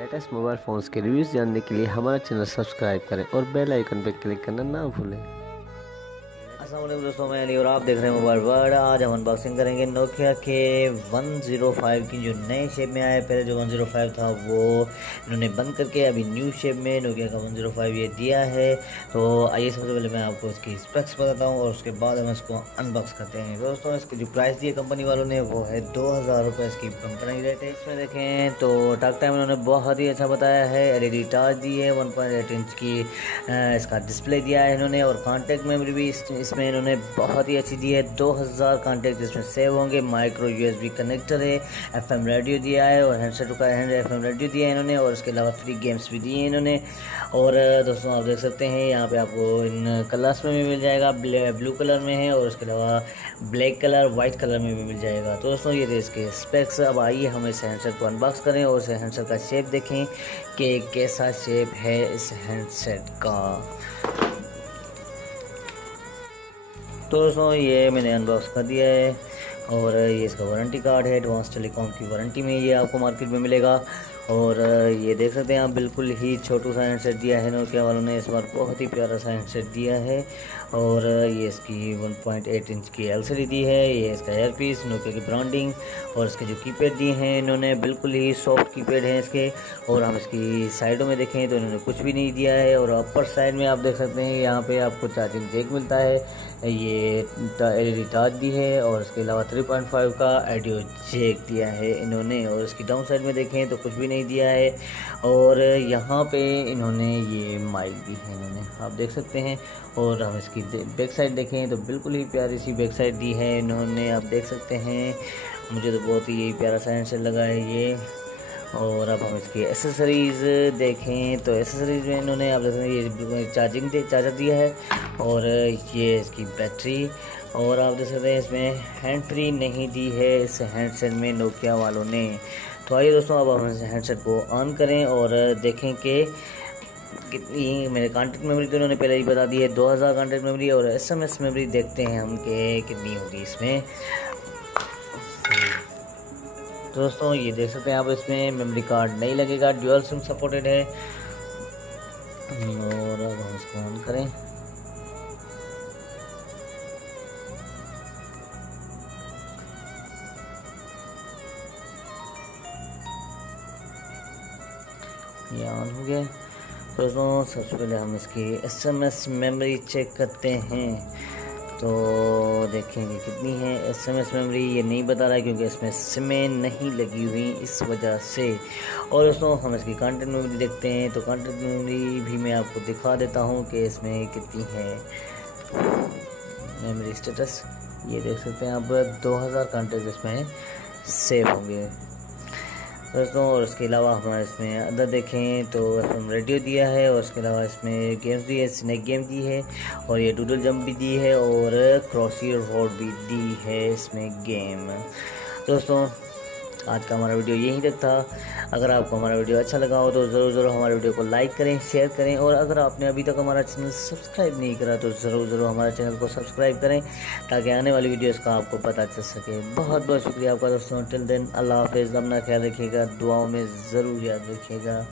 Latest mobile phones के reviews जानने के लिए हमारा चैनल सब्सक्राइब करें और बेल आइकन पर क्लिक करना ना भूलें। अस्सलाम वालेकुम दोस्तों, मैं अली और आप देख रहे हैं मोबाइल वर्ल्ड। आज हम अनबॉक्सिंग करेंगे नोकिया के 105 की जो नए शेप में आया। पहले जो 105 था वो इन्होंने बंद करके अभी न्यू शेप में नोकिया का 105 ये दिया है। तो आइए सबसे पहले मैं आपको इसकी स्पेक्स बताता हूँ और उसके बाद हम इसको अनबॉक्स करते हैं। दोस्तों इसकी जो प्राइस दी है कंपनी वालों ने वो है 2000 रुपये इसकी कंपनी रेट है। इसमें देखें तो टॉक टाइम इन्होंने बहुत ही अच्छा बताया है। LED टच दी है, 1.8 इंच की इसका डिस्प्ले दिया है इन्होंने, और कॉन्टैक्ट मेमोरी भी इसमें इन्होंने बहुत ही अच्छी दी है। 2000 कॉन्टैक्ट इसमें सेव होंगे। माइक्रो USB कनेक्टर है, FM रेडियो दिया है और हैंडसेट का FM रेडियो दिया है इन्होंने, और इसके अलावा 3 गेम्स भी दिए हैं इन्होंने। और दोस्तों आप देख सकते हैं यहाँ पे आपको इन कलर्स में भी मिल जाएगा, ब्लू कलर में है और उसके अलावा ब्लैक कलर, वाइट कलर में भी मिल जाएगा। तो दोस्तों ये थे इसके स्पेक्स। अब आइए हम इस हैंडसेट को अनबॉक्स करें और इस हैंडसेट का शेप देखें कि कैसा शेप है इस हैंडसेट का। तो दोस्तों ये मैंने अनबॉक्स कर दिया है और ये इसका वारंटी कार्ड है। एडवांस टेलीकॉम की वारंटी में ये आपको मार्केट में मिलेगा। और ये देख सकते हैं आप, बिल्कुल ही छोटू सा हैंडसेट दिया है नोकिया वालों ने इस बार। बहुत ही प्यारा सा हैंडसेट दिया है। और ये इसकी 1.8 इंच की LCD दी है। ये इसका एयरपीस, नोकिया की ब्रांडिंग, और इसके जो कीपैड दिए हैं इन्होंने बिल्कुल ही सॉफ्ट कीपैड हैं इसके। और हम इसकी साइडों में देखें तो इन्होंने कुछ भी नहीं दिया है। और अपर साइड में आप देख सकते हैं यहाँ पे आपको चार्जिंग जैक मिलता है। ये LED टच दी है और इसके अलावा 3.5 का ऑडियो जैक दिया है इन्होंने। और इसकी डाउन साइड में देखें तो कुछ भी नहीं दिया है। और यहाँ पे इन्होंने ये माइक दी है इन्होंने, आप देख सकते हैं। और हम इसकी बैक साइड देखें तो बिल्कुल ही प्यारी सी बैक साइड दी है इन्होंने, आप देख सकते हैं। मुझे तो बहुत ही प्यारा सा हैंडसेट लगा है ये। और अब हम इसकी एसेसरीज़ देखें तो एसेसरीज़ में इन्होंने आप देख सकते हैं ये चार्जर दिया है और ये इसकी बैटरी। और आप देख सकते हैं इसमें हैंड फ्री नहीं दी है इस हैंडसेट में नोकिया वालों ने। तो आइए दोस्तों अब हम इस हैंडसेट को ऑन करें और देखें कि कितनी मेरे कॉन्टैक्ट मेमोरी तो इन्होंने पहले ही बता दी है 2000 कॉन्टैक्ट मेमोरी। और SMS मेमोरी देखते हैं हम कि कितनी होगी इसमें। तो दोस्तों ये देख सकते हैं आप, इसमें मेमोरी कार्ड नहीं लगेगा, ड्यूअल सिम सपोर्टेड है। और अब हम इसको ऑन करें। ये ऑन हो गया। तो दोस्तों सबसे पहले हम इसकी SMS मेमोरी चेक करते हैं। तो देखेंगे कितनी है SMS मेमोरी। ये नहीं बता रहा है क्योंकि इसमें सिमें नहीं लगी हुई इस वजह से। और दोस्तों हम इसकी कंटेंट मेमोरी देखते हैं। तो कंटेंट मेमोरी भी मैं आपको दिखा देता हूँ कि इसमें कितनी है मेमोरी स्टेटस। ये देख सकते हैं आप, 2000 कंटेंट इसमें सेव होंगे दोस्तों। और उसके अलावा हमारे इसमें अदर देखें तो FM रेडियो दिया है और उसके अलावा इसमें गेम्स दी है, स्नैक गेम दी है और ये डूडल जंप भी दी है और क्रॉसी रोड भी दी है इसमें गेम। दोस्तों आज का हमारा वीडियो यहीं तक था। अगर आपको हमारा वीडियो अच्छा लगा हो तो ज़रूर हमारे वीडियो को लाइक करें, शेयर करें। और अगर आपने अभी तक हमारा चैनल सब्सक्राइब नहीं करा तो ज़रूर हमारे चैनल को सब्सक्राइब करें ताकि आने वाली वीडियोस का आपको पता चल सके। बहुत बहुत शुक्रिया आपका दोस्तों। टिल देन अल्लाह हाफिज़। अपना ख्याल रखिएगा, दुआओं में ज़रूर याद रखिएगा।